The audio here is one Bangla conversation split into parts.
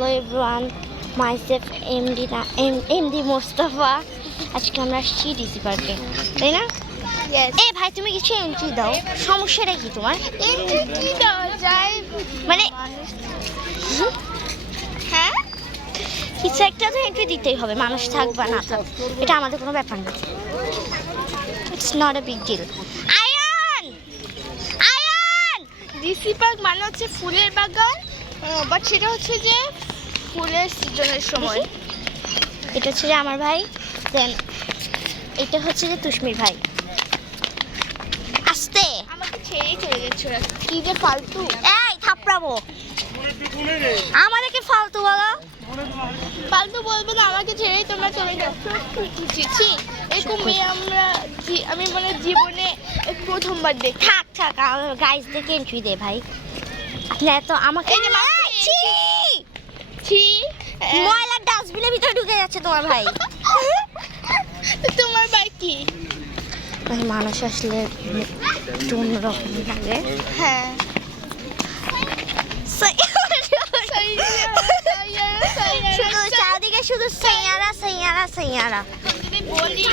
Hello everyone, myself MD Mostafa. আজকে আমরা আসছি ডিসি পার্কে, তাই না? এ ভাই, তুমি কিছু এন্ট্রি দাও, সমস্যাটা কি তোমার? এন্ট্রি কি দেওয়া যায় মানে হ্যাঁ, কিছু একটা তো এন্ট্রি দিতেই হবে, মানুষ থাক বা না থাক, এটা আমাদের কোনো ব্যাপার না। It's not a big deal. Ayan Ayan, DC park মানে হচ্ছে ফুলের বাগান, বাট সেটা হচ্ছে যে ফুলের সিজনের সময়। এটা হচ্ছে যে আমার ভাই, দেন এটা হচ্ছে যে তুষ্মির ভাই। আস্তে, আমাকে ছেড়েই চলে যাচ্ছে ওরা, কি যে ফালতু। এই থাপড়াবো, আমাদেরকে ফালতু বলো। ফালতু বলবো না, আমাকে ছেড়েই তোমরা চলে যাচ্ছ। ছি, এরকম মেয়ে আমি মানে জীবনে প্রথমবার দেখি। থাক থাক, গাইজদেরকে এন্ট্রি দে ভাই। না তো আমাকে এই যে এই, ছি! ছি, ময়লার ডাস্টবিনের ভিতরে ঢুকে যাচ্ছে তোমার ভাই। তোমার ভাই কি? ভাই মানুষ আসলে একটু অন্যরকম লাগে। হ্যাঁ, শুধু চারদিকে শুধু সেয়ারা সেয়ারা সেয়ারা। যদি বলি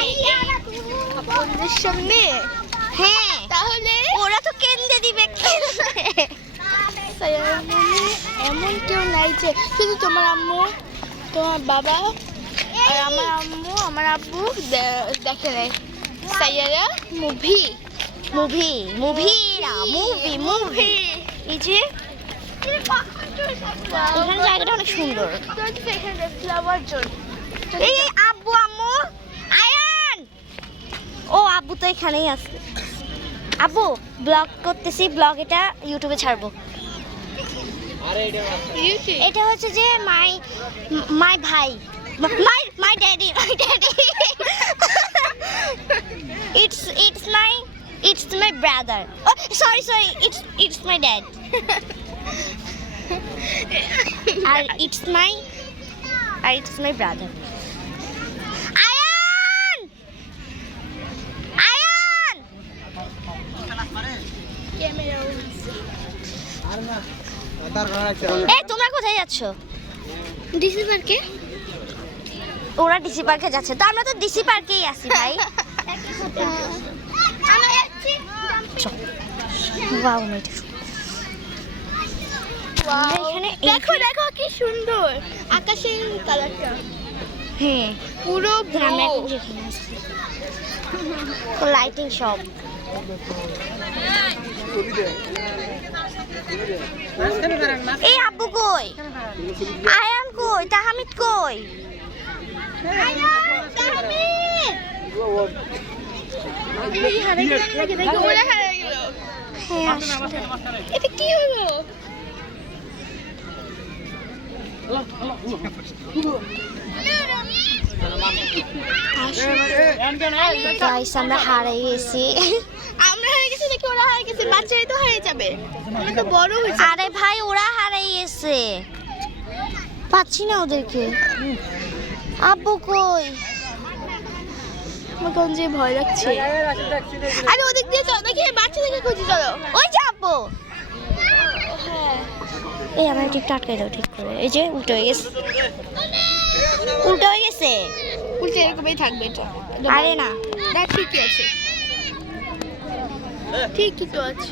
আপনাদের সামনে, হ্যাঁ, তাহলে ওরা তো কেন্দ্রে দিবে, কেন্দ্রে। এমন কেউ নাই যে শুধু তোমার আম্মু, তোমার বাবা আর আমার আম্মু আমার আব্বু দেখে নেয় সাইয়ারা মুভি। মুভি মুভি না, মুভি মুভি। এই যে এখানে জায়গাটা অনেক সুন্দর। এখানে ফ্লাওয়ার জোন। এই আব্বু আম্মু, আয়ান, ও আব্বু তো এখানেই আছে। আব্বু ব্লগ করতেছি, ব্লগ এটা ইউটিউবে ছাড়বো। এটা হচ্ছে যে মাই ভাই, মাই daddy it's my brother. Oh, sorry, it's my dad. And it's my brother. Ayan! এই তোমরা কোথায় যাচ্ছ? ডিসি পার্কে। ওরা ডিসি পার্কে যাচ্ছে, তো আমরা তো ডিসি পার্কেই আছি ভাই। আমরা যাচ্ছি। ওয়াও, মেয়েটা এখানে দেখো দেখো কি সুন্দর আকাশের কালারটা, হ্যাঁ পুরো আমরা ব্লু। এখন যেখানে আসছি লাইটিং সব। এই আব্বু কই? আয়ান কই? তাহমিদ কই? ওরা হারিয়ে গেল। হ্যাঁ আসলে এটা কি হলো? গাইস আমরা হারিয়ে গেছি। আমরা হারিয়ে গেছি নাকি ওরা হারিয়ে গেছে? বাচ্চারাই তো হারিয়ে যাবে, আমরা তো বড় হয়েছি। আরে ভাই ওরা হারিয়ে গেছে, পাচ্ছি না ওদেরকে। আব্বু কই? আমার কোন যে ভয় লাগছে। আরে ওদিক দিয়ে চলো, দেখি বাচ্চাদেরকে খুঁজে চলো। ওই যে আব্বু। হ্যাঁ, এই আমার ঠিক টাটকাই দাও ঠিক করে। এই যে উল্টো হয়ে গেছে, উল্টো হয়ে গেছে। উল্টে এরকমই থাকবে এটা। আরে না, না ঠিকই আছে, ঠিকই তো আছে।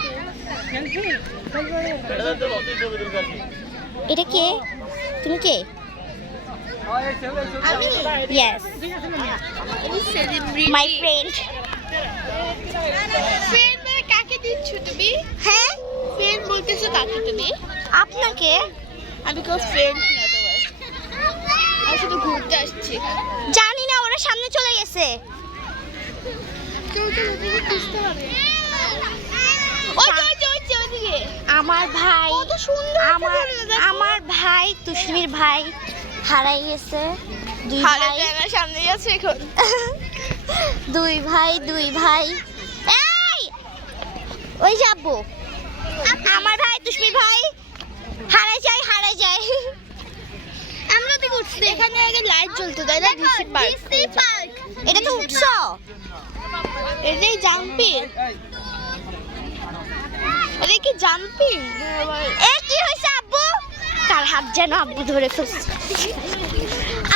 এটা কে? তুমি কে? আমি yes, celebrity. My friend. Friend মানে কাকে দিচ্ছ তুমি? হ্যাঁ ফ্রেন্ড বলতেছো কাকে তুমি? আপনাকে। আমি কেউ ফ্রেন্ড না তোমার, আমি শুধু ঘুরতে আসছি। জানি না, ওরা সামনে চলে গেছে। কেউ তো ওদিকে খুঁজতে হবে। ওই যে ওই যে ওই যে ওদিকে আমার ভাই, কত সুন্দর আমার ভাই তুষ্মির ভাই হারাই গেছে। দুই হারে ভাই, জায়গা সামনেই আছে এখন। দুই ভাই। এই ওই যাবো, আমার ভাই তুষ্মির ভাই হারাই যায়। আমরা তো উঠছি, এখানে আগে লাইট জ্বলতো তাই না? DC park. এটা তো উঠছো। এটাই জাম্পিং, এটা কি জাম্পিং? এ কি হয়েছে আব্বু? কার হাত যেন আব্বু ধরে ফেলছে।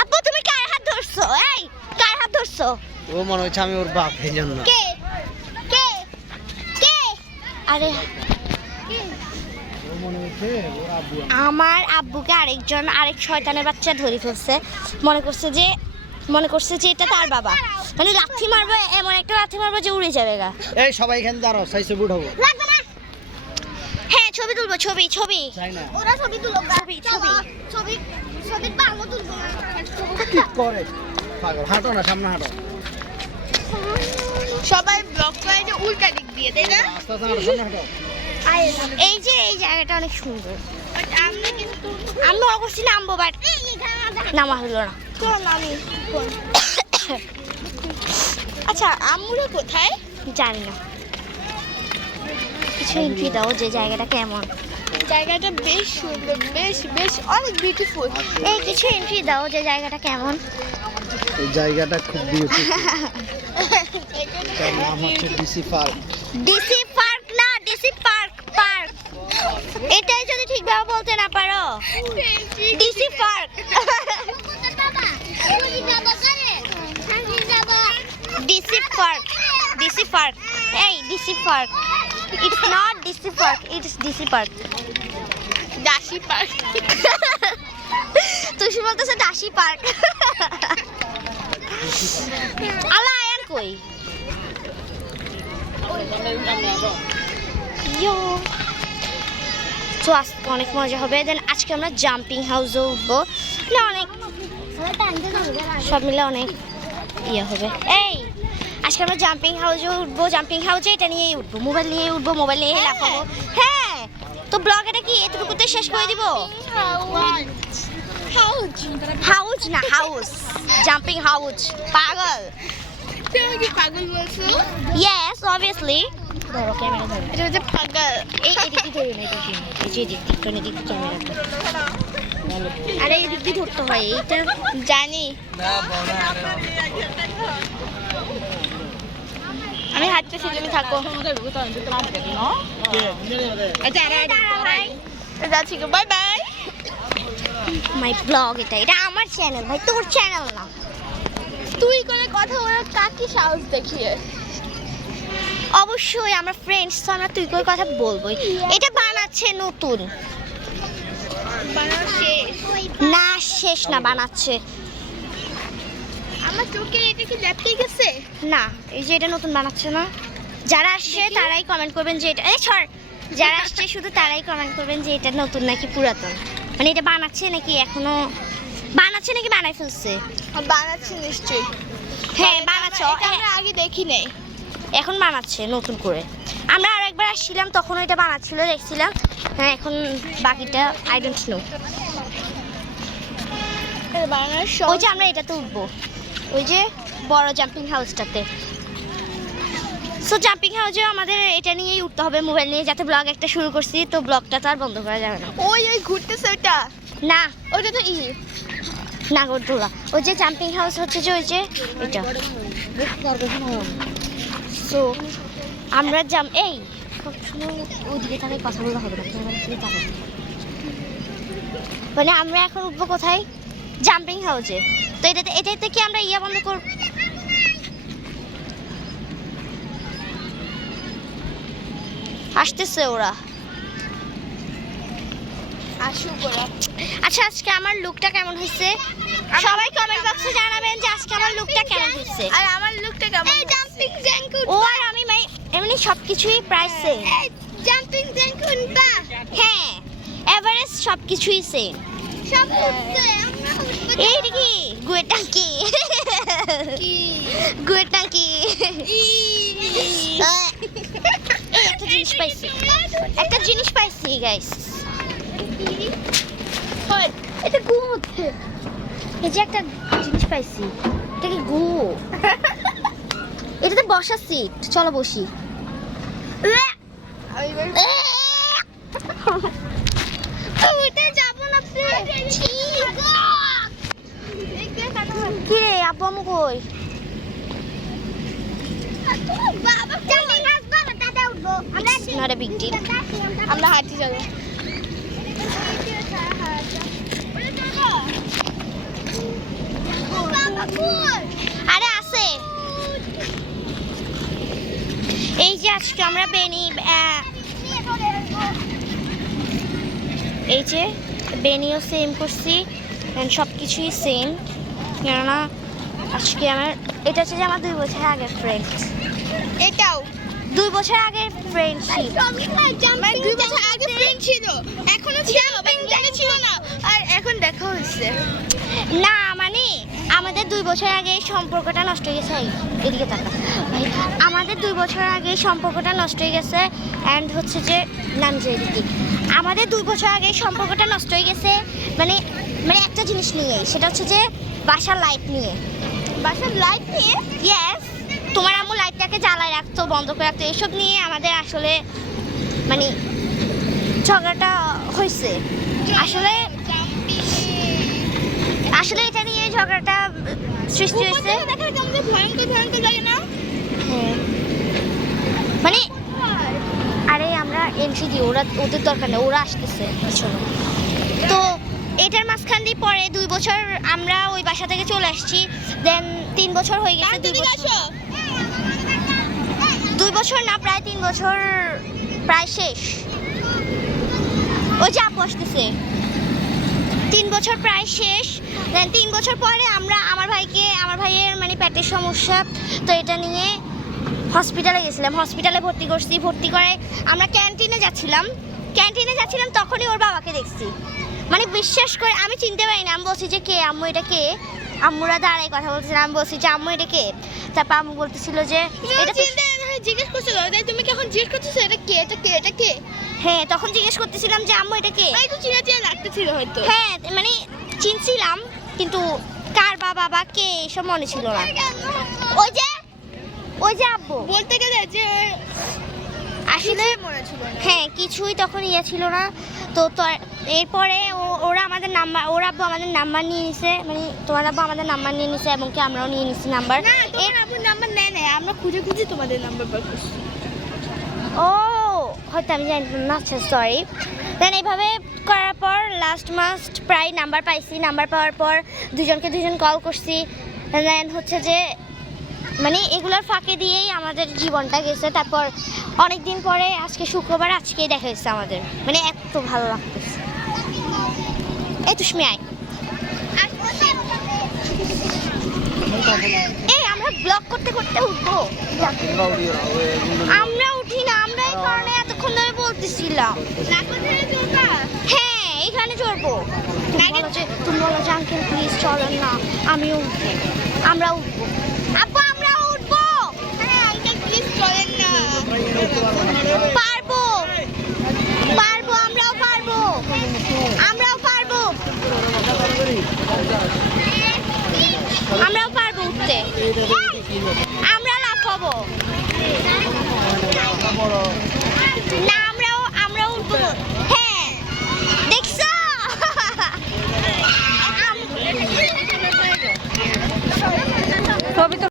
আব্বু তুমি কার হাত ধরছো? এই কার হাত ধরছো? ও মনে হচ্ছে আমি ওর বাপ, এই জন্য। কে কে কে? আরে ও মনে হচ্ছে ওর আব্বু। আমার আব্বুকে আরেক শয়তানের বাচ্চা ধরে ফেলছে। মনে করছে যে এটা তার বাবা, মানে লাথি মারবে, এমন একটা লাথি মারবে যে উড়ে যাবে গা। এই সবাই এখানে দাঁড়াও, সাইসে বুট হবো। হ্যাঁ ছবি তুলবো, ছবি চাই না ওরা ছবি তুলো, ছবির বাংলা তুলবো না। কি করে পাগল, হাঁটো না, সামনে হাঁটো। সবাই ব্লক করে যে উল্টা দিক দিয়ে, তাই না? আস্তে আস্তে হাঁটো, সামনে হাঁটো। এই যে এই জায়গাটা অনেক সুন্দর। But আমরা কিন্তু আমি অবশ্যই নামবো, বাট নামা হলো না। তো নামি আচ্ছা আম্মুরা কোথায়? জানি না, কিছু এন্ট্রি দাও যে জায়গাটা কেমন। জায়গাটা বেশ সুন্দর, বেশ বেশ অনেক বিউটিফুল। এই কিছু এন্ট্রি দাও যে জায়গাটা কেমন। এই জায়গাটা খুব বিউটিফুল। তার নাম হচ্ছে ডিসি পার্ক। ডিসি পার্ক না, ডিসি পার্ক পার্ক। এটাই যদি ঠিকভাবে বলতে না পারো, DC park. DC park, DC park. এই DC park, it's not DC park, it's DC park. দাসী পার্ক। তুই বলতেছে দাসী পার্ক। আল্লাহ আয়ান কই? ইয়ো, তো আজকে অনেক মজা হবে। দেন আজকে আমরা জাম্পিং হাউসে উঠবো, না অনেক সব মিলে অনেক ইয়ে হবে। এই আজকে আমরা জাম্পিং হাউসে উঠবো, জাম্পিং হাউসে এটা নিয়েই উঠবো, মোবাইল নিয়েই উঠবো, মোবাইল নিয়ে লাফাবো। হ্যাঁ, তো ব্লগ এটা কি এতটুকুতে শেষ করে দিব? হাউস না, হাউস, জাম্পিং হাউস। পাগল? তুমি কি পাগল বলছো? Yes obviously. ধরো ক্যামেরা ধরো। এটা হচ্ছে পাগল। এই এদিকে ধরে না, এদিকে এই যে এদিক থেকে এদিক ক্যামেরাটা। আরে এদিক দিয়ে ধরতে হয়, এইটা জানি। আমি হাঁটতেছি, তুমি থাকো। যাচ্ছি, বাই বাই। মাই ব্লগ, এটা আমার চ্যানেল ভাই, তোর চ্যানেল না। তুই করে কথা বলার কাকি সাহস দেখিয়ে। অবশ্যই আমরা ফ্রেন্ডস, তো আমরা তুই করে কথা বলবোই। এটা বানাচ্ছে নতুন বানানো শেষ। না, শেষ না, বানাচ্ছে। আমার চোখে এটা কি লেপটে গেছে? না, এই যে এটা নতুন বানাচ্ছে না। যারা আসছে তারাই কমেন্ট করবেন যে এটা, এই ছড়, যারা আসছে শুধু তারাই কমেন্ট করবেন যে এটা নতুন নাকি পুরাতন, মানে এটা বানাচ্ছে নাকি এখনো বানাচ্ছে নাকি বানাই ফেলছে। বানাচ্ছে নিশ্চয়ই। হ্যাঁ বানাচ্ছে, এটা আমরা আগে দেখি নাই। এখন বানাচ্ছে নতুন করে। আমরা আর একবার আসছিলাম, তখন ওইটা বানাচ্ছিল, দেখছিলাম। হ্যাঁ, এখন বাকিটা আই ডোন্ট নো। বানানোর ওই যে আমরা এটাতে উঠবো, ওই যে বড় জাম্পিং হাউসটাতে। সো জাম্পিং হাউসে আমাদের এটা নিয়েই উঠতে হবে, মোবাইল নিয়ে, যাতে ব্লগ একটা শুরু করছি, তো ব্লগটা তো আর বন্ধ করা যাবে না। ওই ঘুরতেছে ওটা। না, ওটা তো নাগরদোলা। ওই যে জাম্পিং হাউস হচ্ছে যে ওই যে এটা। সো আমরা এই সবসময় ওইদিকে তাহলে কথা বলা হবে না, মানে আমরা এখন উঠবো কোথায়? জাম্পিং হাউসে। তো এটাতে কি আমরা ইয়া বন্ধ করব? আসতেছে ওরা, আসুক ওরা। আচ্ছা আজকে আমার লুকটা কেমন হয়েছে সবাই কমেন্ট বক্সে জানাবেন যে আজকে আমার লুকটা কেমন হয়েছে। আর আমার লুকটা কেমন? এই জাম্পিং জ্যাঙ্ক ও আর আমি এমনি সবকিছুই প্রায় সেম। জাম্পিং জ্যাঙ্ক উঠবা? হ্যাঁ, এভারেজ সবকিছুই সেম। সব উঠছে। এই কি গুয়ের টাঙ্কি, কি গুয়ের টাঙ্কি। একটা জিনিস পাইছি, একটা জিনিস পাইছি গাইস। এটা গু হচ্ছে, এই যে একটা জিনিস পাইছি, এটা কি গু? এটাতে বসা সিট, চলো বসি। উঠে যাবো না কি রে আপু আমু কই? আমরা Not a big deal. হাঁটি যাবো। আরে আছে এই যে আজকে আমরা এই যে বেনিও সেম করছি সব কিছুই সেম কেননা আজকে আমার এটা হচ্ছে যে আমার 2 বছর আগের ফ্রেন্ড এটাও 2 বছর আগের ফ্রেন্ডশিপ মানে 2 বছর আগে ফ্রেন্ড ছিল এখনো ছিল জানি ছিল না আর এখন দেখা হচ্ছে না মানে আমাদের 2 বছর আগে সম্পর্কটা নষ্ট হয়ে গেছে এদিকে তাকা ভাই আমাদের 2 বছর আগে সম্পর্কটা নষ্ট হয়ে গেছে অ্যান্ড হচ্ছে যে নাম যে এদিকে আমাদের 2 বছর আগে সম্পর্কটা নষ্ট হয়ে গেছে মানে মানে একটা জিনিস নিয়ে সেটা হচ্ছে যে বাসার লাইট নিয়ে ইয়েস তোমার আম্মু লাইটটাকে জ্বালায় রাখতো বন্ধ করে রাখতো এসব নিয়ে আমাদের আসলে মানে ঝগড়াটা হয়েছে আসলে আসলে এটা নিয়ে ঝগড়াটা সৃষ্টি হয়েছে ভয়ঙ্কর লাগে না মানে আরে আমরা এন্ট্রি দিই ওদের দরকার নেই ওরা আসতেছে পিছনে তো এটার মাঝখান দিয়ে পরে 2 বছর আমরা ওই বাসা থেকে চলে আসছি দেন 3 বছর হয়ে গেছে 2 বছর না প্রায় 3 বছর প্রায় শেষ ওই যে আপু আসতেছে 3 বছর প্রায় শেষ দেন 3 বছর পরে আমরা আমার ভাইয়ের মানে পেটের সমস্যা তো এটা নিয়ে হসপিটালে গেছিলাম হসপিটালে ভর্তি করে আমরা ক্যান্টিনে যাচ্ছিলাম তখনই ওর বাবাকে দেখছি মানে বিশ্বাস করে আমি চিনতে পারি না আমি বলছি যে কে আম্মু এটা কে আম্মুরা দাঁড়ায় কথা বলতেছিল আমি বলছি যে আম্মু এটা কে তারপর আম্মু বলতেছিল যে এটা জিজ্ঞেস করছিল তুমি কি এখন জিজ্ঞেস করতেছো এটা কে হ্যাঁ তখন জিজ্ঞেস করতেছিলাম যে আম্মু এটা কে একটু চিনা লাগতেছিল হয়তো হ্যাঁ মানে চিনছিলাম কিন্তু কার বাবা কে এসব মনে ছিল না ওই যে আব্বু বলতে গেলে যে আসলে মনে ছিল না হ্যাঁ কিছুই তখন ছিল না তো এরপরে ওরা আমাদের নাম্বার ওর আব্বু আমাদের নাম্বার নিয়ে নিছে মানে তোমার আব্বু আমাদের নাম্বার নিয়ে নিছে এবং কি আমরাও নিয়ে নিছি নাম্বার না তোমার আব্বুর নাম্বার নেয় আমরা খুঁজে তোমাদের নাম্বার বের করছি ও হয়তো আমি জানি না আচ্ছা সরি দেন এইভাবে করার পর লাস্ট মাস্ট প্রায় নাম্বার পাইছি নাম্বার পাওয়ার পর দুজন কল করছি দেন হচ্ছে যে মানে এগুলোর ফাঁকে দিয়েই আমাদের জীবনটা গেছে তারপর অনেক দিন পরে আজকে শুক্রবার আজকেই দেখা গেছে আমাদের মানে এত ভালো লাগতেছে এই তুষ্মি আয় এই আমরা ব্লগ করতে উঠবো আমরা উঠি না আমরা এই কারণে এতক্ষণ ধরে বলতেছিলাম হ্যাঁ এখানে চড়বো তুমি বলো যে আঙ্কেল প্লিজ চলেন না আমিও উঠবো আমরা উঠবো আপু আমরা উঠবো হ্যাঁ আঙ্কেল প্লিজ চলেন না পারবো আমরাও পারবো উঠতে আমরা লাফাবো না